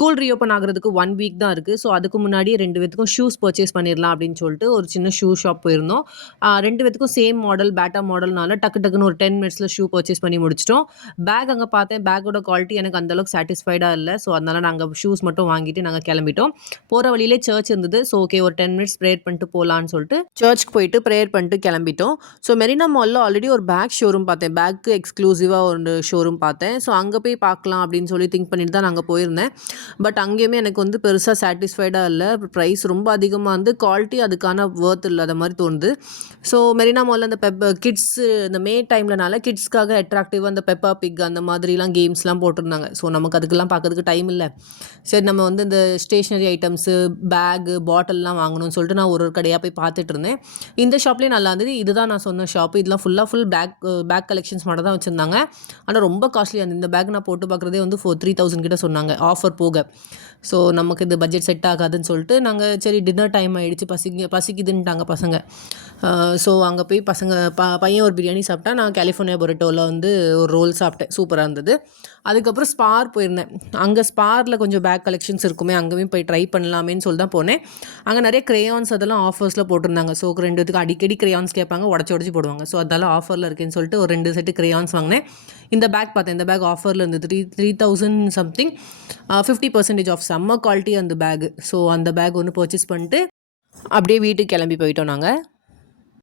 School reopen ஆகுறதுக்கு 1 week தான் இருக்குது. ஸோ அதுக்கு முன்னாடியே 2 பேத்துக்கும் ஷூஸ் பர்ச்சேஸ் பண்ணிடலாம் அப்படின்னு சொல்லிட்டு ஒரு சின்ன ஷூ ஷாப் போயிருந்தோம். 2 பேத்துக்கும் சேம் மாடல் பேட்டா மாடல்னால டக்குன்னு ஒரு 10 மினிட்ஸில் ஷூ பர்ச்சேஸ் பண்ணி முடிச்சிட்டோம். பேக் அங்கே பார்த்தேன். பேக்கோட குவாலிட்டி எனக்கு அந்தளவுக்கு சாட்டிஸ்ஃபைடாக இல்லை. ஸோ அதனால் நாங்கள் ஷூஸ் மட்டும் வாங்கிட்டு நாங்கள் கிளம்பிட்டோம். போகிற வழியிலே சர்ச் இருந்தது. ஸோ ஓகே ஒரு 10 மினிட்ஸ் ப்ரேயர் பண்ணிட்டு போகலான்னு சொல்லிட்டு சர்ச்சுக்கு போயிட்டு ப்ரேயர் பண்ணிட்டு கிளம்பிட்டோம். ஸோ மெரினா மாலில் ஆல்ரெடி ஒரு பேக் ஷோரூம் பார்த்தேன். பேக்கு எக்ஸ்க்ளூசிவாக ஒரு ஷோரூம் பார்த்தேன். ஸோ அங்கே போய் பார்க்கலாம் அப்படின்னு சொல்லி திங்க் பண்ணிட்டு தான் நாங்கள் போயிருந்தேன். பட் அங்கேயுமே எனக்கு வந்து பெருசாக சாட்டிஸ்ஃபைடாக இல்லை. ப்ரைஸ் ரொம்ப அதிகமாக வந்து குவாலிட்டி அதுக்கான ஒர்த் இல்லாத மாதிரி தோணுது. ஸோ மெரினா மாலில் அந்த கிட்ஸு இந்த மே டைம்லனால கிட்ஸ்க்காக அட்ராக்டிவாக அந்த பெப்பா பிக் அந்த மாதிரிலாம் கேம்ஸ்லாம் போட்டிருந்தாங்க. ஸோ நமக்கு அதுக்கெல்லாம் பார்க்கறதுக்கு டைம் இல்லை. சரி நம்ம வந்து இந்த ஸ்டேஷ்னரி ஐட்டம்ஸு பேகு பாட்டில்லாம் வாங்கணும்னு சொல்லிட்டு நான் ஒரு கடையாக போய் பார்த்துட்டு இருந்தேன். இந்த ஷாப்லேயே நல்லா இருந்தது. இதுதான் நான் சொன்ன ஷாப்பு. இதெல்லாம் ஃபுல் பேக் கலெக்ஷன்ஸ் மட்டும் தான் வச்சுருந்தாங்க. ஆனால் ரொம்ப காஸ்ட்லியாக இருந்தது. இந்த பேக் நான் போட்டு பார்க்குறதே வந்து 3000 கிட்ட சொன்னாங்க ஆஃபர் போக. ஸோ நமக்கு இது பட்ஜெட் செட் ஆகாதுன்னு சொல்லிட்டு நாங்கள் சரி டின்னர் டைம் ஆகிடுச்சு, பசிக்குதுன்ட்டாங்க பசங்க. ஸோ அங்கே போய் பையன் ஒரு பிரியாணி சாப்பிட்டா, நான் கலிஃபோர்னியா பொரட்டோவில் வந்து ஒரு ரோல் சாப்பிட்டேன். சூப்பராக இருந்தது. அதுக்கப்புறம் ஸ்பார் போயிருந்தேன். அங்கே ஸ்பாரில் கொஞ்சம் பேக் கலெக்ஷன்ஸ் இருக்குமே, அங்கேயும் போய் ட்ரை பண்ணலாமேன்னு சொல்லி தான் போனேன். அங்கே நிறைய க்ரேயான்ஸ் அதெல்லாம் ஆஃபர்ஸில் போட்டிருந்தாங்க. ஸோ 2 பேத்துக்கு அடிக்கடி க்ரேயான்ஸ் கேட்பாங்க, உடச்சி போடுவாங்க. ஸோ அதெல்லாம் ஆஃபரில் இருக்கேன்னு சொல்லிட்டு ஒரு 2 செட்டு க்ரேயான்ஸ் வாங்கினேன். இந்த பேக் பார்த்தேன். இந்த பேக் ஆஃபரில் இருந்தது 3000 சம்திங், 50% ஆஃப். செம்ம குவாலிட்டி அந்த பேகு. ஸோ அந்த பேக் ஒன்று பர்ச்சேஸ் பண்ணிட்டு அப்படியே வீட்டுக்கு கிளம்பி போயிட்டோம் நாங்கள்.